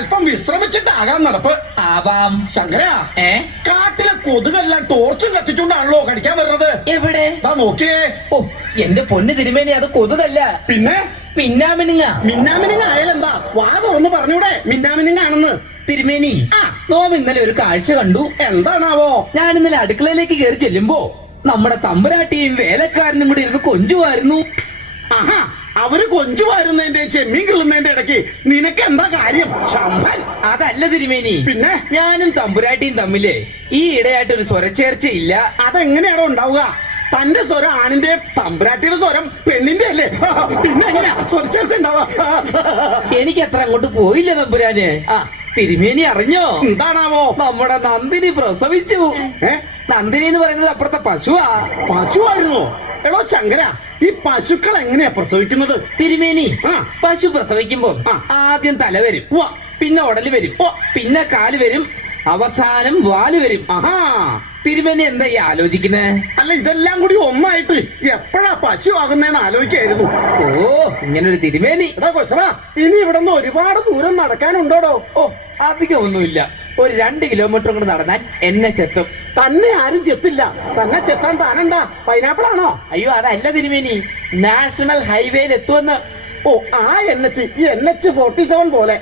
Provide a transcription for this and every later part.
അല്പം വിശ്രമിച്ചിട്ടാകാം നടപ്പ്. ആവാം. ശങ്കര, കാട്ടിലെ കൊതുകെല്ലാം ടോർച്ചും കത്തിച്ചുകൊണ്ടാണല്ലോ കടിക്കാൻ വരുന്നത്. എവിടെ? നോക്കിയേ. ഓ എന്റെ പൊന്ന് തിരുമേനി, അത് കൊതുകല്ല, പിന്നെ മിന്നാമിനിങ്ങ. മിന്നാമിനിങ്ങ ആയാലെന്താ? വാ തുറന്ന് പറഞ്ഞൂടെ മിന്നാമിനിങ്ങ ആണെന്ന്. തിരുമേനി, നോം ഇന്നലെ ഒരു കാഴ്ച കണ്ടു. എന്താണാവോ? ഞാൻ ഇന്നലെ അടുക്കളയിലേക്ക് കയറി ചെല്ലുമ്പോ നമ്മുടെ തമ്പുരാട്ടിയും വേലക്കാരനും കൂടി ഇരുന്ന് കൊഞ്ചുമായിരുന്നു. ആഹാ, അവര് കൊഞ്ചുമായിരുന്നതിന്റെ ചെമ്മീൻ കിള്ളുന്നതിന്റെ ഇടയ്ക്ക് നിനക്ക് എന്താ കാര്യം? ശമ്പൻ. അതല്ല തിരുമേനി, പിന്നെ ഞാനും തമ്പുരാട്ടിയും തമ്മില് ഈ ഇടയായിട്ടൊരു സ്വരച്ചേർച്ചയില്ല. അതെങ്ങനെയാണോ ഉണ്ടാവുക? തന്റെ സ്വരം ആണിന്റെ, തമ്പുരാട്ടിയുടെ സ്വരം പെണ്ണിന്റെ അല്ലേ? പിന്നെ എങ്ങനെയാ സ്വരച്ചേർച്ച ഉണ്ടാവുക? എനിക്ക് അത്ര അങ്ങോട്ട് പോയില്ല തമ്പുരാന്. തിരുമേനി അറിഞ്ഞോ? എന്താണാവോ? നമ്മുടെ നന്ദിനി പ്രസവിച്ചു. നന്ദിനി എന്ന് പറയുന്നത് അപ്പുറത്തെ പശുവാ. പശുവായിരുന്നോ? എടോ ശങ്കര, ഈ പശുക്കൾ എങ്ങനെയാ പ്രസവിക്കുന്നത്? തിരുമേനി, പശു പ്രസവിക്കുമ്പോ ആദ്യം തല വരും, പിന്നെ ഉടല് വരും, പിന്നെ കാല് വരും, അവസാനം വാല് വരും. ആഹാ, തിരുമേനി എന്താ ഈ ആലോചിക്കുന്നേ? അല്ല, ഇതെല്ലാം കൂടി ഒന്നായിട്ട് എപ്പോഴാ പശു ആകുന്നതെന്ന് ആലോചിക്കായിരുന്നു. ഓ, ഇങ്ങനൊരു തിരുമേനി. ഇനി ഇവിടെ നിന്ന് ഒരുപാട് ദൂരം നടക്കാനുണ്ടോടോ? ഓ, അധികം ഒന്നുമില്ല. ഒരു 2 കിലോമീറ്റർ കൊണ്ട് നടന്നാൽ എന്നെ ചെത്തും. തന്നെ ആരും ചെത്തില്ല. തന്നെ ചെത്താൻ താനെന്താ പൈനാപ്പിൾ ആണോ? അയ്യോ, അതല്ല തിരുമേനി, നാഷണൽ ഹൈവേയിൽ എത്തുമെന്ന്. ഓ, ആ NH 47 പോലെ.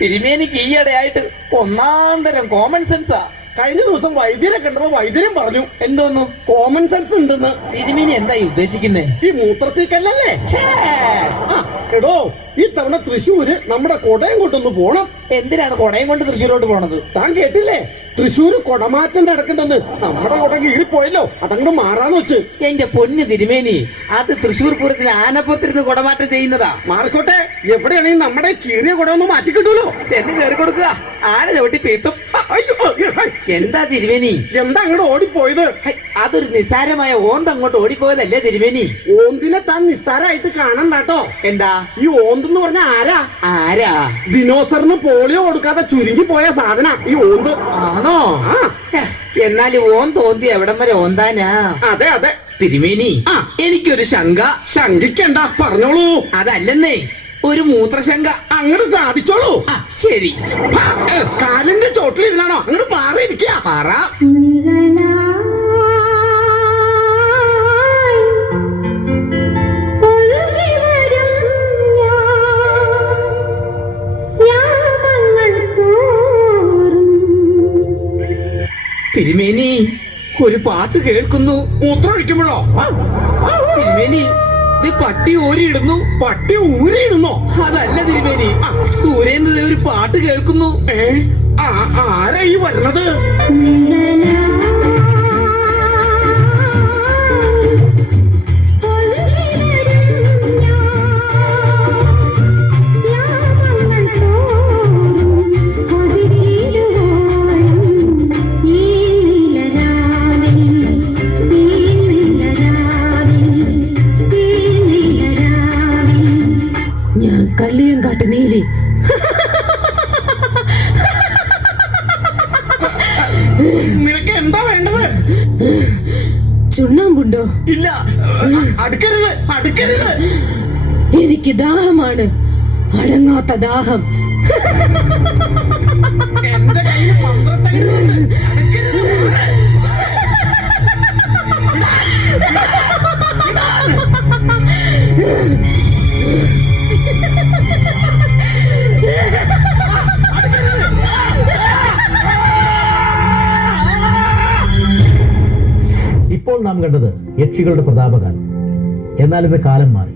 തിരുമേനിക്ക് ഈയിടെയായിട്ട് ഒന്നാന്തരം കോമൺ സെൻസാ. കഴിഞ്ഞ ദിവസം വൈദ്യരെ കണ്ടപ്പോ വൈദ്യരും പറഞ്ഞു. എന്തോന്നു? കോമൺ സെൻസ് ഉണ്ടെന്ന്. തിരുമേനി എന്താ ഉദ്ദേശിക്കുന്നേ? ഈ മൂത്രത്തിക്കല്ലേ? എടോ, ഈ തവണ തൃശ്ശൂര് നമ്മുടെ കൊടയം കൊണ്ടൊന്ന് പോണം. എന്തിനാണ് കൊടയം കൊണ്ട് തൃശ്ശൂരോട്ട് പോണത്? താൻ കേട്ടില്ലേ? തൃശ്ശൂര് കൊടമാറ്റം നടക്കണ്ടെന്ന്. നമ്മുടെ കൊട കീറിപ്പോയല്ലോ, അതങ്ങോട്ട് മാറാന്ന് വെച്ച്. എന്റെ പൊന്ന് തിരുമേനി, അത് തൃശ്ശൂർ പൂരത്തിൽ ആനപ്പുറത്തിരുന്ന് കൊടമാറ്റം ചെയ്യുന്നതാ. മാറിക്കോട്ടെ, എവിടെയാണെങ്കിൽ നമ്മുടെ കീറിയ കൊട ഒന്ന് മാറ്റി കിട്ടൂലോ. ചെന്ന് കയറി കൊടുക്കുക, ആന ചവിട്ടി പീത്തും. എന്താ തിരുമേനി? എന്താ അങ്ങോട്ട് ഓടിപ്പോയത്? അതൊരു നിസ്സാരമായ ഓന്ത് അങ്ങോട്ട് ഓടിപ്പോയതല്ലേ തിരുമേനി? ഓന്തിനെ താൻ നിസ്സാരമായിട്ട് കാണണ്ടാട്ടോ. എന്താ ഈ ഓന്തെന്ന് പറഞ്ഞ ആരാ? ദിനോസറിന് പോളിയോ കൊടുക്കാതെ ചുരുങ്ങി പോയ സാധന ഈ ഓന്ത്. ആണോ? എന്നാലും ഓൻ തോന്തി എവിടം വരെ ഓന്താനാ? അതെ അതെ തിരുമേനി, എനിക്കൊരു ശങ്ക. ശങ്കിക്കണ്ട, പറഞ്ഞോളൂ. അതല്ലെന്നേ, ഒരു മൂത്രശങ്ക. അങ്ങോട്ട് സാധിച്ചോളൂ. ശരി. കാലിന്റെ ചോട്ടിലിരുന്നാണോ? അങ്ങോട്ട് മാറിയിരിക്കുക. മാറാ. തിരുമേനി, ഒരു പാട്ട് കേൾക്കുന്നു. മൂത്രമൊഴിക്കുമ്പോഴോ? തിരുമേനി, ഇത് പട്ടി ഊരിയിടുന്നു. പട്ടി ഊരിയിടുന്നോ? അതല്ല തിരുമേനി, ദൂരേന്ന് ഒരു പാട്ട് കേൾക്കുന്നു. ആരാ ഈ വരുന്നത്? കള്ളിയങ്കാട്ട് നീലി. നിനക്ക് എന്താ വേണ്ടത്? ചുണ്ണാമ്പുണ്ടോ? ഇല്ല, അടുക്കരുത്, അടുക്കരുത്. എനിക്ക് ദാഹമാണ്, അടങ്ങാത്ത ദാഹം. എന്റെ കയ്യിൽ പന്ത്രണ്ട്. ഇപ്പോൾ നാം കണ്ടത് യക്ഷികളുടെ പ്രതാപകാലം. എന്നാൽ ഇന്ന് കാലം മാറി.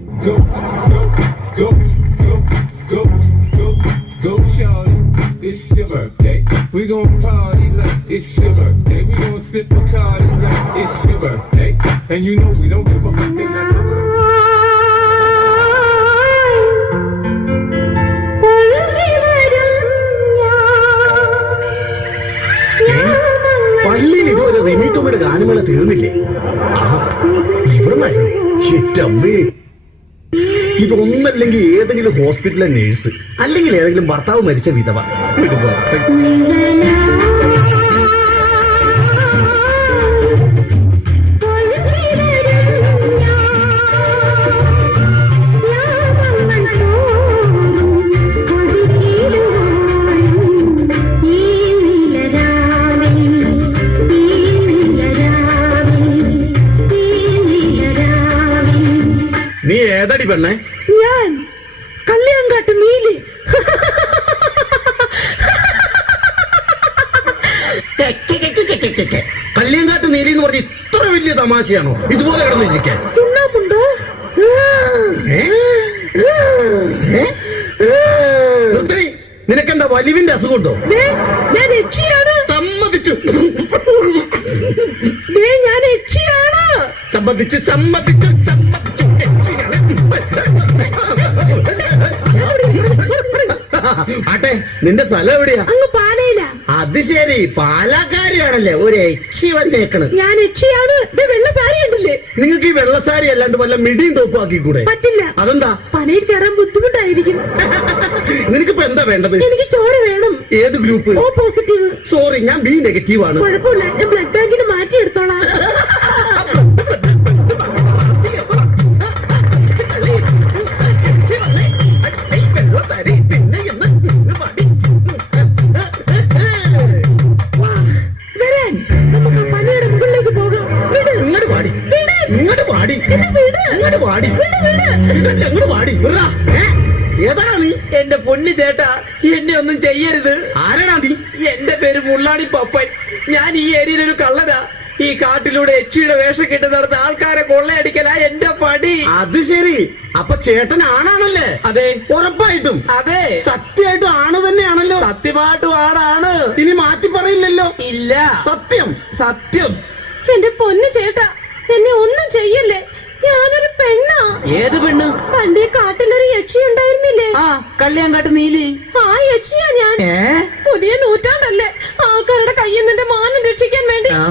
It's your birthday. We gon' party like it's your birthday. We gon' sip a card like it's your birthday. And you know we don't give up a thing like your birthday. പള്ളിയിൽ ഇതുവരെ റിമിറ്റോമയുടെ ഗാനമേള തീർന്നില്ലേ? ഇവിടുന്നായിരുന്നു. അമ്മേ, ഇതൊന്നല്ലെങ്കിൽ ഏതെങ്കിലും ഹോസ്പിറ്റലിലെ nurse, അല്ലെങ്കിൽ ഏതെങ്കിലും ഭർത്താവ് മരിച്ച വിധവ. പെണ്ണെ? ഞാൻ കള്ളിയങ്കാട്ട് നീലി. കള്ളിയങ്കാട്ട് നീലി എന്ന് പറഞ്ഞ് ഇത്ര വലിയ തമാശയാണോ ഇതുപോലെ കിടന്നിരിക്കാൻ? ചുണ്ണാമ്പുണ്ടോ? നിനക്കെന്താ വലിവിന്റെ അസുഖമുണ്ടോ? ഞാൻ യക്ഷിയാണ്. സമ്മതിച്ചു ഞാൻ യക്ഷിയാണ്. സമ്മതിച്ചു സമ്മതിച്ചു സമ്മതിച്ചു. ആട്ടെ, നിന്റെ സ്ഥലം എവിടെയാ? അങ്ങ് പാലയില. അത് ശരി, പാലക്കാരിയാണല്ലേ ഒരു യക്ഷി വന്നേക്കണ്. ഞാൻ യക്ഷിയാണ്. വെള്ള സാരി ഉണ്ടല്ലേ? നിങ്ങൾക്ക് ഈ വെള്ളസാരി അല്ലാണ്ട് വല്ല മിടിയും തോപ്പാക്കി കൂടെ? പറ്റില്ല. അതെന്താ? പനയിൽ കയറാൻ ബുദ്ധിമുട്ടായിരിക്കും. നിനക്കിപ്പോ എന്താ വേണ്ടത്? എനിക്ക് ചോര വേണം. ഏത് ഗ്രൂപ്പ്? O positive. സോറി, ഞാൻ ബി നെഗറ്റീവ് ആണ്. കുഴപ്പമില്ല, ഞാൻ ബ്ലഡ് ബാങ്കിന് മാറ്റിയെടുത്തോളാം. വരാൻ നമുക്ക് പനിയുടെ മുകളിലേക്ക് പോകാം. വിട്. ഇങ്ങോട്ട് പാടി, വിട്. ഇങ്ങോട്ട് പാടി, എന്നെ വിട്. ഇങ്ങോട്ട് പാടി, അങ്ങോട്ട് പാടി. ഏതാടാ നീ? എന്റെ പൊന്നു ചേട്ടാ, എന്നെ ഒന്നും ചെയ്യരുത്. ആരാടാ നീ? എന്റെ പേര് മുള്ളാടി പപ്പൻ. ഞാൻ ഈ ഏരിയയിൽ ഒരു കള്ളനാ. ഈ കാട്ടിലൂടെ യക്ഷിയുടെ വേഷം കെട്ടി നടന്ന ആൾക്കാരെ കൊള്ളയടിക്കലാ എന്റെ പടി. അത് ശരി, അപ്പൊ ചേട്ടൻ ആണാണല്ലേ? അതെ. ഉറപ്പായിട്ടും? അതെ. സത്യമായിട്ടും ആണ് തന്നെയാണല്ലോ? സത്യമായിട്ടും ആണാണ്. ഇനി മാറ്റി പറയില്ലല്ലോ? ഇല്ല, സത്യം സത്യം. എന്റെ പൊന്നു ചേട്ടാ, എന്നെ ഒന്നും ചെയ്യല്ലേ. ഞാനൊരു പെണ്ണാ. ഏത് പെണ്ണ്? പണ്ടേ കാട്ടിലൊരു യക്ഷി ഉണ്ടായിരുന്നില്ലേ? ആ, കള്ളിയങ്കാട്ട് നീലി. ആ യക്ഷിയാ ഞാൻ. പുതിയ നൂറ്റാണ്ടല്ലേ, ആൾക്കാരുടെ കയ്യിൽ നിന്റെ മാനം രക്ഷിക്കാൻ വേണ്ടി ആ